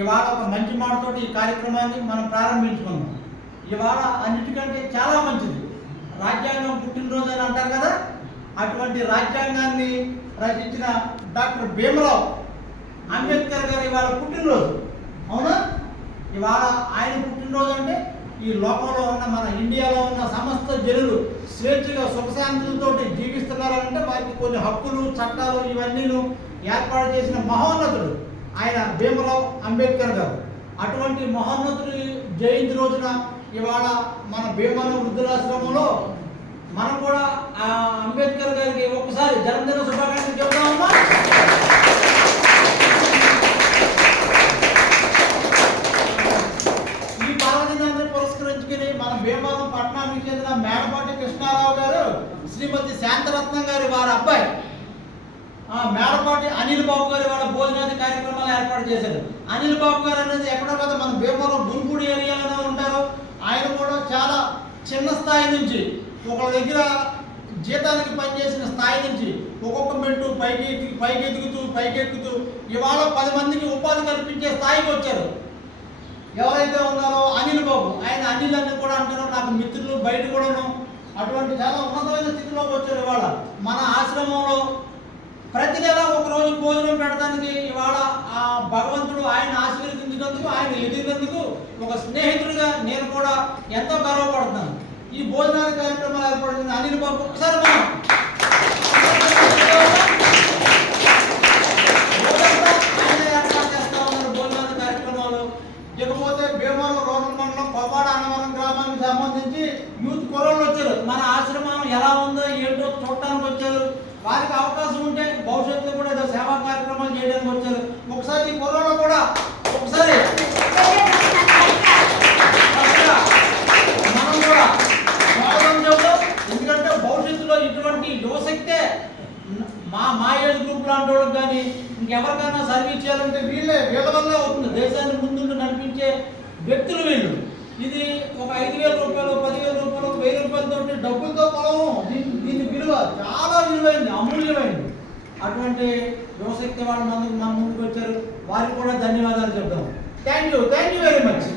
ఇవాళ ఒక మంచి మాటతోటి ఈ కార్యక్రమాన్ని మనం ప్రారంభించుకున్నాం. ఇవాళ అన్నిటికంటే చాలా మంచిది రాజ్యాంగం పుట్టినరోజు అని అంటారు కదా, అటువంటి రాజ్యాంగాన్ని రచించిన డాక్టర్ భీమరావ్ అంబేద్కర్ గారు ఇవాళ పుట్టినరోజు. అవునా? ఇవాళ ఆయన పుట్టినరోజు అంటే ఈ లోకంలో ఉన్న మన ఇండియాలో ఉన్న సమస్త జనులు స్వేచ్ఛగా సుఖశాంతులతో జీవిస్తున్నారంటే వారికి కొన్ని హక్కులు చట్టాలు ఇవన్నీ ఏర్పాటు చేసిన మహోన్నతుడు ఆయన భీమరావ్ అంబేద్కర్ గారు. అటువంటి మహోన్నతుడి జయంతి రోజున ఇవాళ మన భీమవరం వృద్ధులాశ్రమంలో మనం కూడా ఆ అంబేద్కర్ గారికి ఒకసారి జన్మదిన శుభాకాంక్షలు చెబుతామమ్మా. ఈ పర్వదినాన్ని పురస్కరించుకుని మన భీమవరం పట్టణానికి చెందిన మేడపాటి కృష్ణారావు గారు శ్రీమతి శాంతరత్నం గారి వారి అబ్బాయి మేడపాటి అనిల్ బాబు గారు వాళ్ళ భోజనాది కార్యక్రమాలు ఏర్పాటు చేశారు. అనిల్ బాబు గారు అనేది ఎక్కడో కదా మన భీమవరం గుంపూడి ఏరియాలోనే ఉంటారు. ఆయన కూడా చాలా చిన్న స్థాయి నుంచి ఒకళ్ళ దగ్గర జీతానికి పనిచేసిన స్థాయి నుంచి ఒక్కొక్క మెట్టు పైకెక్కుతూ ఇవాళ 10 మందికి ఉపాధి కల్పించే స్థాయికి వచ్చారు. ఎవరైతే ఉన్నారో అనిల్ బాబు, ఆయన అనిల్ అని కూడా అంటారు, నాకు మిత్రులు బయట కూడాను. అటువంటి చాలా ఉన్నతమైన స్థితిలోకి వచ్చారు. ఇవాళ మన ఆశ్రమంలో ప్రతి నెల ఒకరోజు భోజనం పెట్టడానికి ఇవాళ ఆ భగవంతుడు ఆయన ఆశీర్వదించినందుకు, ఆయన ఎదిగినందుకు ఒక స్నేహితుడిగా నేను కూడా ఎంతో గర్వపడుతున్నాను. ఈ భోజనాల కార్యక్రమాలు ఏర్పడుతుంది అనిల్ బాబు ఒకసారి మనం ఆయన ఏర్పాటు చేస్తా ఉన్నారు భోజనాల కార్యక్రమాలు. ఇకపోతే భీమవరం రూరల్ మండలం కొవ్వాడ అన్నవరం గ్రామానికి సంబంధించి యూత్ కుర్రోళ్ళు వచ్చారు. మన ఆశ్రమం ఎలా ఉందో ఏంటో చూడటానికి వచ్చారు. వారికి అవకాశం ఉంటే భవిష్యత్తులో కూడా ఏదో సేవా కార్యక్రమాలు చేయడానికి వచ్చారు. ఒకసారి ఈ కుర్రోళ్ళు కూడా ఒకసారి మనం కూడా స్వాగతం చెబుతాం. ఎందుకంటే భవిష్యత్తులో ఇటువంటి యువశక్తే మా ఏజ్ గ్రూప్ లాంటి వాళ్ళకి కానీ ఇంకెవరికైనా సర్వీస్ చేయాలంటే వీళ్ళ వల్లే అవుతుంది. దేశాన్ని ముందుండి నడిపించే వ్యక్తులు వీళ్ళు. ఇది ఒక 5,000 రూపాయలు, 10,000 రూపాయలు, 1,000 రూపాయలతో డబ్బులతో పొలము. దీని విలువ చాలా విలువైంది, అమూల్యమైంది. అటువంటి యువశక్తి వాళ్ళు మన ముందుకు వచ్చారు. వారికి కూడా ధన్యవాదాలు చెప్తాం. Thank you very much.